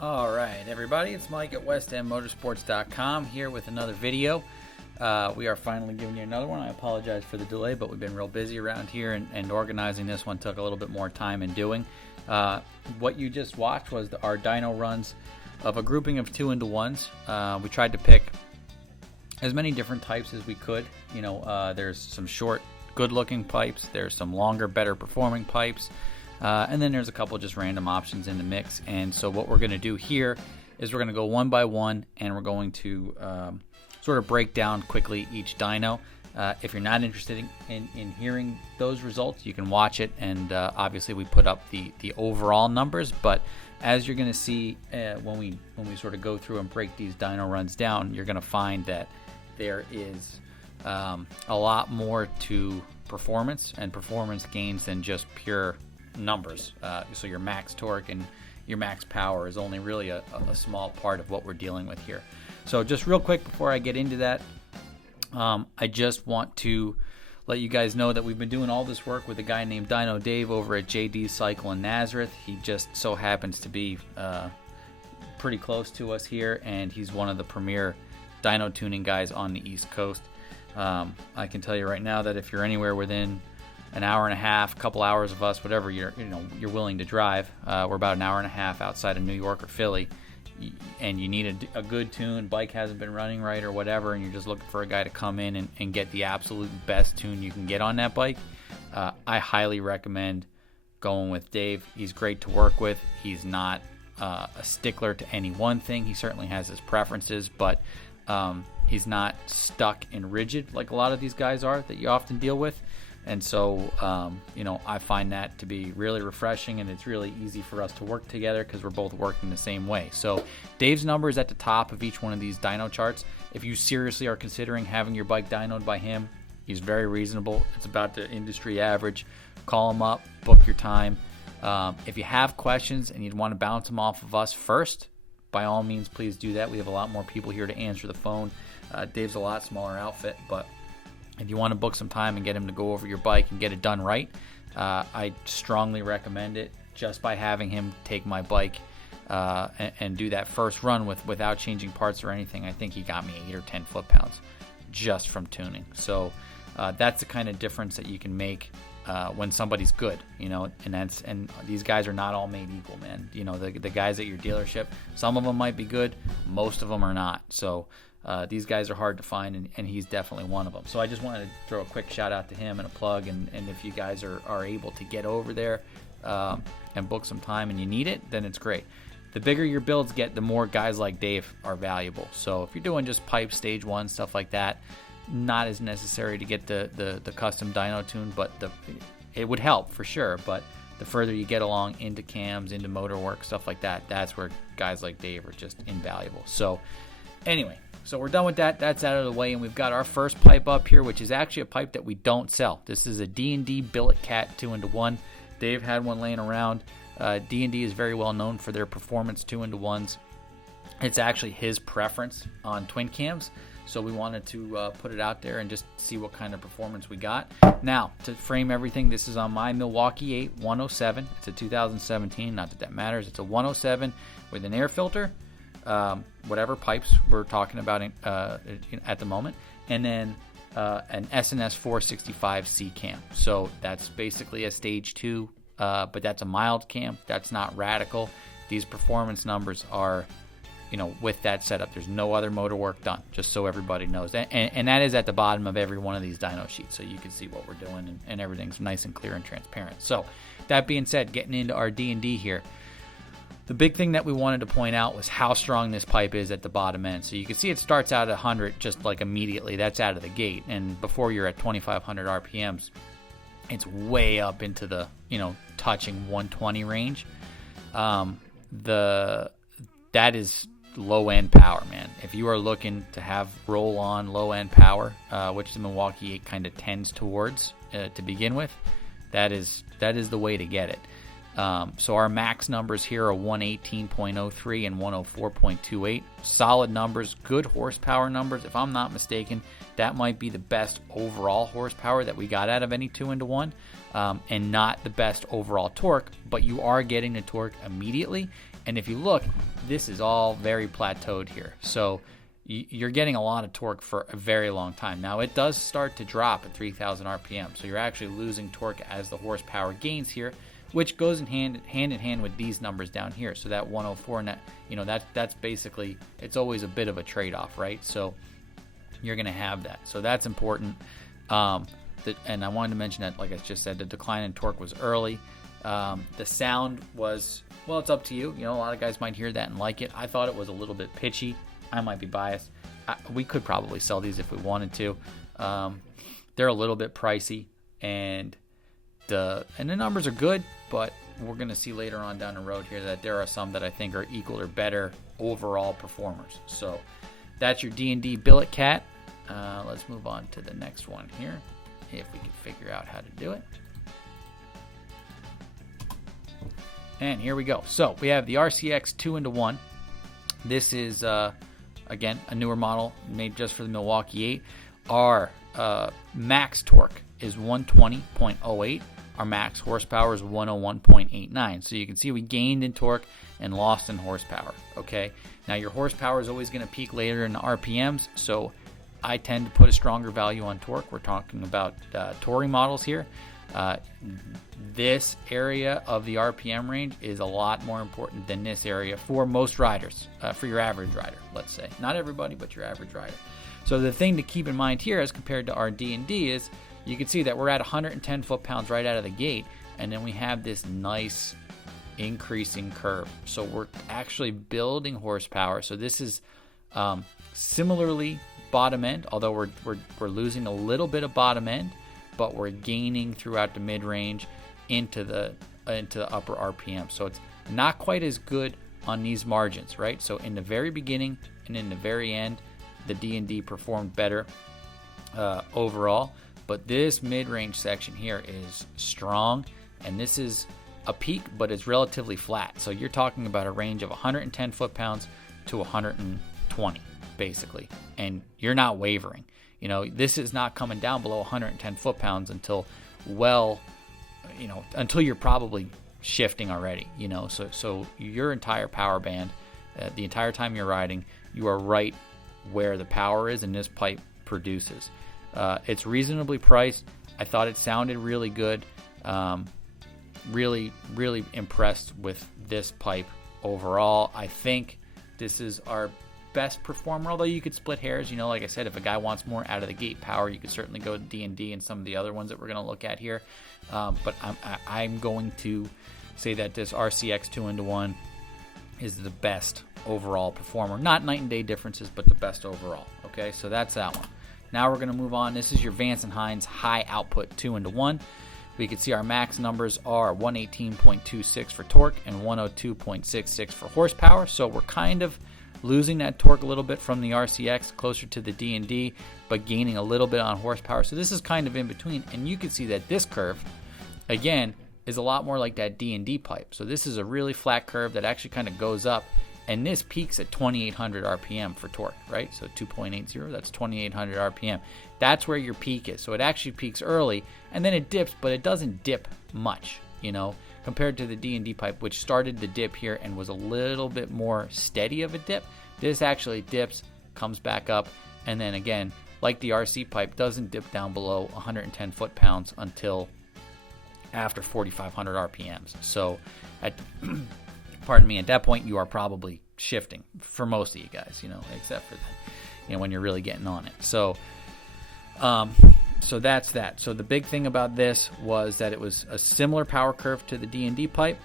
All right, everybody, it's Mike at westendmotorsports.com here with another video. We are finally giving you another one. I apologize for the delay, but we've been real busy around here, and organizing this one took a little bit more time in doing. What you just watched was our dyno runs of a grouping of 2-into-1s. We tried to pick as many different types as we could. You know, there's some short, good-looking pipes. There's some longer, better-performing pipes. And then there's a couple just random options in the mix. And so what we're going to do here is we're going to go one by one, and we're going to sort of break down quickly each dyno. If you're not interested in hearing those results, you can watch it, and obviously we put up the overall numbers. But as you're going to see when we sort of go through and break these dyno runs down, you're going to find that there is a lot more to performance and performance gains than just pure numbers. So your max torque and your max power is only really a small part of what we're dealing with here. So just real quick before I get into that, I just want to let you guys know that we've been doing all this work with a guy named Dyno Dave over at JD Cycle in Nazareth. He just so happens to be pretty close to us here, and he's one of the premier dyno tuning guys on the East Coast. I can tell you right now that if you're anywhere within an hour and a half, couple hours of us, whatever you're willing to drive. We're about an hour and a half outside of New York or Philly, and you need a good tune. Bike hasn't been running right or whatever, and you're just looking for a guy to come in and get the absolute best tune you can get on that bike. I highly recommend going with Dave. He's great to work with. He's not a stickler to any one thing. He certainly has his preferences, but he's not stuck and rigid like a lot of these guys are that you often deal with. And so, I find that to be really refreshing, and it's really easy for us to work together because we're both working the same way. So Dave's number is at the top of each one of these dyno charts. If you seriously are considering having your bike dynoed by him, he's very reasonable. It's about the industry average. Call him up, book your time. If you have questions and you'd want to bounce them off of us first, by all means, please do that. We have a lot more people here to answer the phone. Dave's a lot smaller outfit, but if you want to book some time and get him to go over your bike and get it done right, I strongly recommend it. Just by having him take my bike and do that first run without changing parts or anything, I think he got me 8 or 10 foot-pounds just from tuning. So that's the kind of difference that you can make when somebody's good, and these guys are not all made equal, man. The guys at your dealership, some of them might be good, most of them are not. So these guys are hard to find, and he's definitely one of them. So I just wanted to throw a quick shout out to him and a plug, and if you guys are able to get over there and book some time and you need it, then it's great. The bigger your builds get, the more guys like Dave are valuable. So if you're doing just pipe stage 1, stuff like that, not as necessary to get the custom dyno tune, but it would help for sure. But the further you get along into cams, into motor work, stuff like that, that's where guys like Dave are just invaluable. So anyway, so we're done with that. That's out of the way, and we've got our first pipe up here, which is actually a pipe that we don't sell. This is a D&D Billet Cat 2-into-1. Dave had one laying around. D&D is very well known for their performance 2-into-1s. It's actually his preference on twin cams, so we wanted to put it out there and just see what kind of performance we got. Now, to frame everything, this is on my Milwaukee 8 107. It's a 2017, not that that matters. It's a 107 with an air filter, whatever pipes we're talking about at the moment, and then an SNS 465C cam. So that's basically a stage 2, but that's a mild cam. That's not radical. These performance numbers are, with that setup. There's no other motor work done, just so everybody knows. And that is at the bottom of every one of these dyno sheets, so you can see what we're doing, and everything's nice and clear and transparent. So that being said, getting into our D&D here, The big thing that we wanted to point out was how strong this pipe is at the bottom end. So you can see it starts out at 100 just like immediately. That's out of the gate. And before you're at 2,500 RPMs, it's way up into the, touching 120 range. That is low-end power, man. If you are looking to have roll-on low-end power, which the Milwaukee 8 kind of tends towards to begin with, that is the way to get it. So our max numbers here are 118.03 and 104.28. Solid numbers, good horsepower numbers. If I'm not mistaken, that might be the best overall horsepower that we got out of any 2-in-1, and not the best overall torque, but you are getting the torque immediately. And if you look, this is all very plateaued here. So you're getting a lot of torque for a very long time. Now, it does start to drop at 3,000 RPM. So you're actually losing torque as the horsepower gains here, which goes in hand in hand with these numbers down here. So that 104, and that's basically, it's always a bit of a trade-off, right? So you're going to have that. So that's important. And I wanted to mention that, like I just said, the decline in torque was early. The sound was, well, it's up to you. A lot of guys might hear that and like it. I thought it was a little bit pitchy. I might be biased. We could probably sell these if we wanted to. They're a little bit pricey, and the numbers are good, but we're going to see later on down the road here that there are some that I think are equal or better overall performers. So that's your D&D billet cat. Let's move on to the next one here, if we can figure out how to do it. And here we go. So we have the RCX 2-in-1. This is, again, a newer model made just for the Milwaukee 8. Our max torque is 120.08. Our max horsepower is 101.89. So you can see we gained in torque and lost in horsepower. Okay. Now your horsepower is always going to peak later in the RPMs. So I tend to put a stronger value on torque. We're talking about touring models here. This area of the RPM range is a lot more important than this area for most riders, for your average rider, let's say. Not everybody, but your average rider. So the thing to keep in mind here as compared to our D&D is you can see that we're at 110 foot-pounds right out of the gate, and then we have this nice increasing curve. So we're actually building horsepower. So this is similarly bottom end, although we're losing a little bit of bottom end, but we're gaining throughout the mid-range into the upper RPM. So it's not quite as good on these margins, right? So in the very beginning and in the very end, the D&D performed better overall. But this mid-range section here is strong, and this is a peak, but it's relatively flat. So you're talking about a range of 110 foot-pounds to 120, basically, and you're not wavering. This is not coming down below 110 foot-pounds until you're probably shifting already, So your entire power band, the entire time you're riding, you are right where the power is and this pipe produces. It's reasonably priced. I thought it sounded really good. Really, really impressed with this pipe overall. I think this is our best performer, although you could split hairs. Like I said, if a guy wants more out of the gate power, you could certainly go to D&D and some of the other ones that we're going to look at here. But I'm going to say that this RCX 2-in-1 is the best overall performer. Not night and day differences, but the best overall. Okay, so that's that one. Now we're going to move on. This is your Vance & Hines high output 2-in-1. We can see our max numbers are 118.26 for torque and 102.66 for horsepower. So we're kind of losing that torque a little bit from the RCX, closer to the D&D, but gaining a little bit on horsepower. So this is kind of in between, and you can see that this curve, again, is a lot more like that D&D pipe. So this is a really flat curve that actually kind of goes up, and this peaks at 2,800 RPM for torque, right? So 2.80, that's 2,800 RPM. That's where your peak is. So it actually peaks early, and then it dips, but it doesn't dip much, compared to the D&D pipe, which started the dip here and was a little bit more steady of a dip. This actually dips, comes back up, and then again, like the RC pipe, doesn't dip down below 110 foot-pounds until after 4,500 RPMs. So, at that point, you are probably shifting for most of you guys, except for when you're really getting on it. So that's that. So the big thing about this was that it was a similar power curve to the D&D pipe.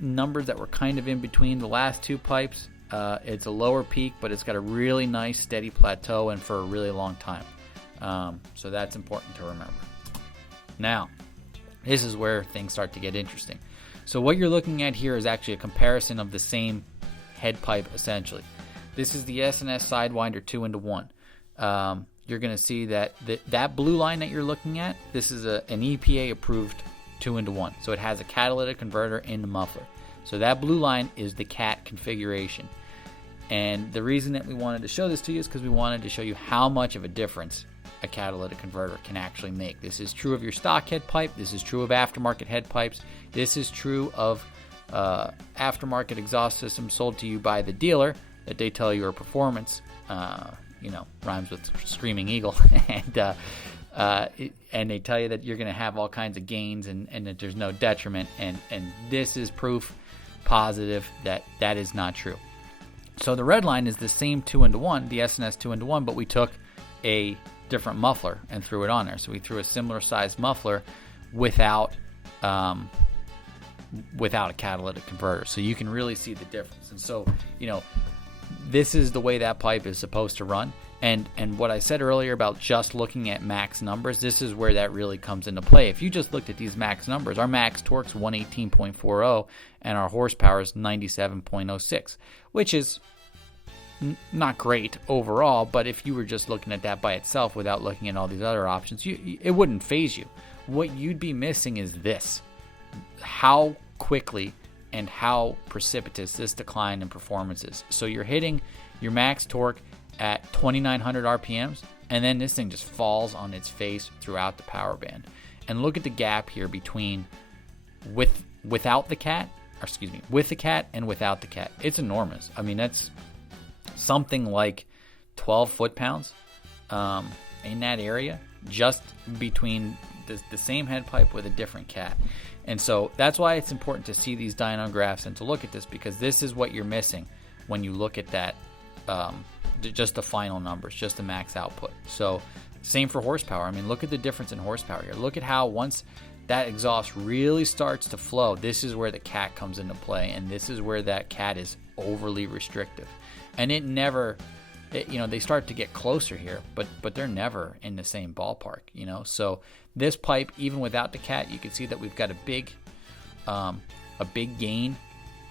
numbers that were kind of in between the last two pipes. It's a lower peak, but it's got a really nice steady plateau and for a really long time. So that's important to remember. Now, this is where things start to get interesting. So what you're looking at here is actually a comparison of the same head pipe, essentially. This is the S&S Sidewinder 2-in-1. You're going to see that that blue line that you're looking at, this is an EPA-approved 2-in-1. So it has a catalytic converter in the muffler. So that blue line is the CAT configuration. And the reason that we wanted to show this to you is because we wanted to show you how much of a difference a catalytic converter can actually make. This is true of your stock head pipe. This is true of aftermarket head pipes. This is true of aftermarket exhaust systems sold to you by the dealer that they tell you are performance. Rhymes with Screaming Eagle. And they tell you that you're going to have all kinds of gains and that there's no detriment. And this is proof positive that that is not true. So the red line is the same 2-in-1, the S&S 2-in-1, but we took a different muffler and threw it on there. So we threw a similar sized muffler without a catalytic converter. So you can really see the difference. And so, this is the way that pipe is supposed to run. And what I said earlier about just looking at max numbers, this is where that really comes into play. If you just looked at these max numbers, our max torque's 118.40 and our horsepower is 97.06, which is not great overall, but if you were just looking at that by itself without looking at all these other options, it wouldn't faze you. What you'd be missing is this: how quickly and how precipitous this decline in performance is. So you're hitting your max torque at 2,900 RPMs, and then this thing just falls on its face throughout the power band. And look at the gap here between with the CAT and without the CAT. It's enormous. I mean, that's something like 12 foot-pounds in that area, just between the same head pipe with a different CAT. And so that's why it's important to see these dyno graphs and to look at this, because this is what you're missing when you look at that, just the final numbers, just the max output. So same for horsepower. I mean, look at the difference in horsepower here. Look at how once that exhaust really starts to flow, this is where the CAT comes into play, and this is where that CAT is overly restrictive. And they start to get closer here, but they're never in the same ballpark, So this pipe, even without the CAT, you can see that we've got a big gain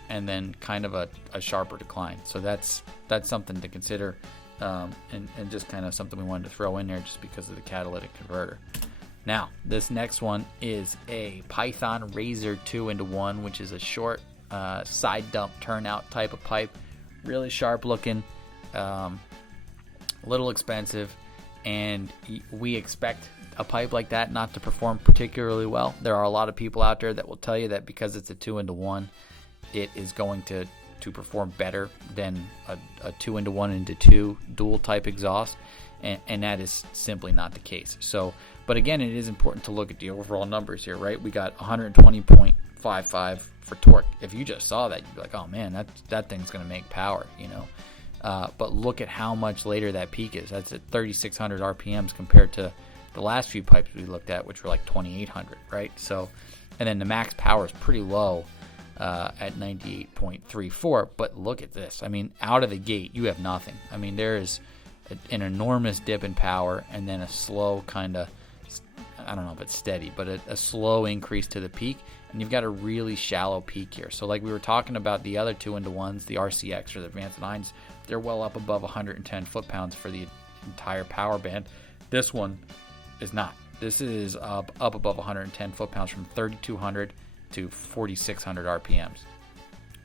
and then kind of a sharper decline. So that's something to consider, and just kind of something we wanted to throw in there just because of the catalytic converter. Now, this next one is a Python Razor 2-in-1, which is a short side dump turnout type of pipe. Really sharp looking, a little expensive, and we expect a pipe like that not to perform particularly well. There are a lot of people out there that will tell you that because it's a 2-in-1, it is going to perform better than a 2-in-1 dual type exhaust, and that is simply not the case. So, but again, it is important to look at the overall numbers here, right? We got 120.55 for torque. If you just saw that, you'd be like, oh man, that thing's going to make power, but look at how much later that peak is. That's at 3,600 RPMs compared to the last few pipes we looked at, which were like 2,800, right? So, and then the max power is pretty low at 98.34, but look at this. I mean, out of the gate, you have nothing. I mean, there is an enormous dip in power and then a slow kind of, I don't know if it's steady, but a slow increase to the peak, and you've got a really shallow peak here. So like we were talking about the other 2-in-1s, the RCX or the Advanced 9s, they're well up above 110 foot-pounds for the entire power band. This one is not. This is up above 110 foot-pounds from 3,200 to 4,600 RPMs.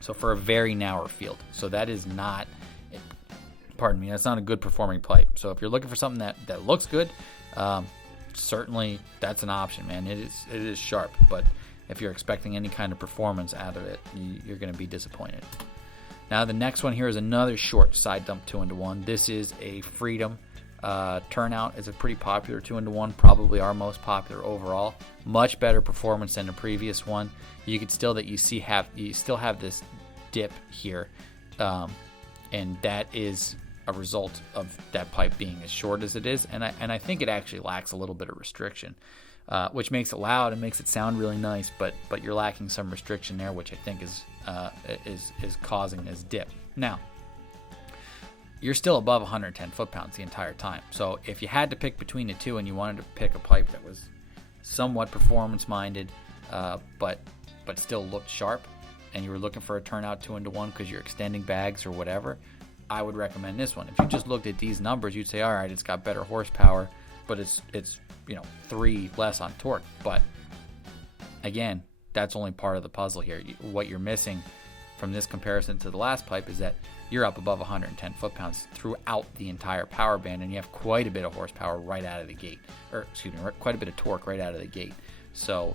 So for a very narrow field. So that is not, that's not a good performing pipe. So if you're looking for something that looks good, certainly that's an option, man. It is sharp, but if you're expecting any kind of performance out of it, you're going to be disappointed. Now the next one here is another short side dump 2-in-1. This is a Freedom turnout. It's a pretty popular 2-in-1, probably our most popular overall. Much better performance than the previous one. You can still you still have this dip here, and that is a result of that pipe being as short as it is, and I think it actually lacks a little bit of restriction. which makes it loud and makes it sound really nice, but you're lacking some restriction there, which I think is causing this dip. Now, you're still above 110 foot-pounds the entire time. So if you had to pick between the two and you wanted to pick a pipe that was somewhat performance-minded, but still looked sharp, and you were looking for a turnout 2-1 because you're extending bags or whatever, I would recommend this one. If you just looked at these numbers, you'd say, all right, it's got better horsepower, but it's 3 less on torque. But again, that's only part of the puzzle here. What you're missing from this comparison to the last pipe is that you're up above 110 foot-pounds throughout the entire power band, and you have quite a bit of horsepower right out of the gate, quite a bit of torque right out of the gate. So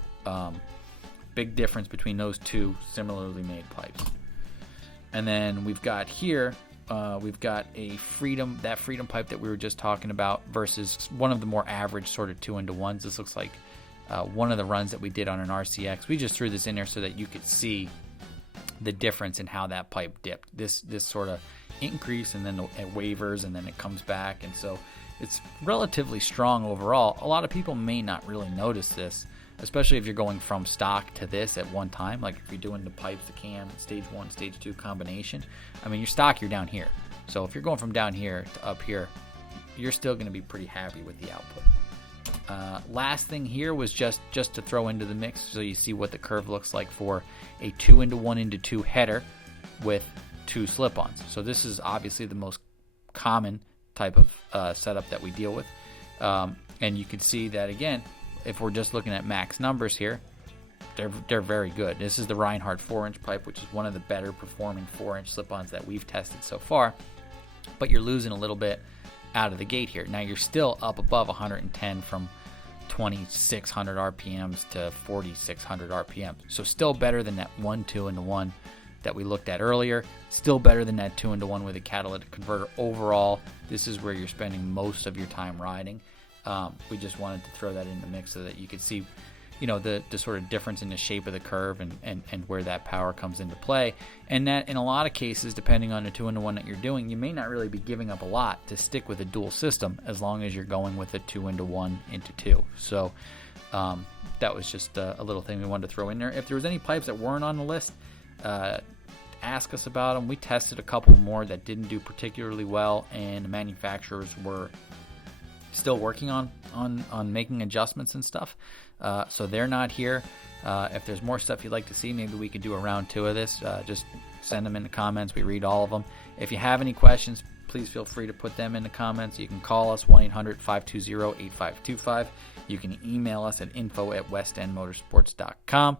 big difference between those two similarly made pipes. And then we've got here, we've got a Freedom pipe that we were just talking about versus one of the more average sort of 2-1s. This looks like one of the runs that we did on an RCX. We just threw this in there so that you could see the difference in how that pipe dipped. This sort of increase, and then it wavers, and then it comes back, and so it's relatively strong overall. A lot of people may not really notice this, especially if you're going from stock to this at one time. Like if you're doing the pipes, the cam, stage 1, stage 2 combination. I mean, your stock, you're down here. So if you're going from down here to up here, you're still going to be pretty happy with the output. Last thing here was just to throw into the mix so you see what the curve looks like for a 2-1-2 header with 2 slip-ons. So this is obviously the most common type of setup that we deal with. And you can see that, again, if we're just looking at max numbers here, they're very good. This is the Reinhart 4-inch pipe, which is one of the better performing 4-inch slip-ons that we've tested so far. But you're losing a little bit out of the gate here. Now you're still up above 110 from 2,600 RPMs to 4,600 RPMs. So still better than that 2-1 that we looked at earlier. Still better than that 2-1 with a catalytic converter. Overall, this is where you're spending most of your time riding. We just wanted to throw that in the mix so that you could see, the sort of difference in the shape of the curve and where that power comes into play. And that in a lot of cases, depending on the 2-1 that you're doing, you may not really be giving up a lot to stick with a dual system as long as you're going with a 2-1-2. So that was just a little thing we wanted to throw in there. If there was any pipes that weren't on the list, ask us about them. We tested a couple more that didn't do particularly well, and the manufacturers were still working on making adjustments and stuff. So they're not here. If there's more stuff you'd like to see, maybe we could do a round 2 of this. Just send them in the comments. We read all of them. If you have any questions, please feel free to put them in the comments. You can call us 1-800-520-8525. You can email us at info@westendmotorsports.com.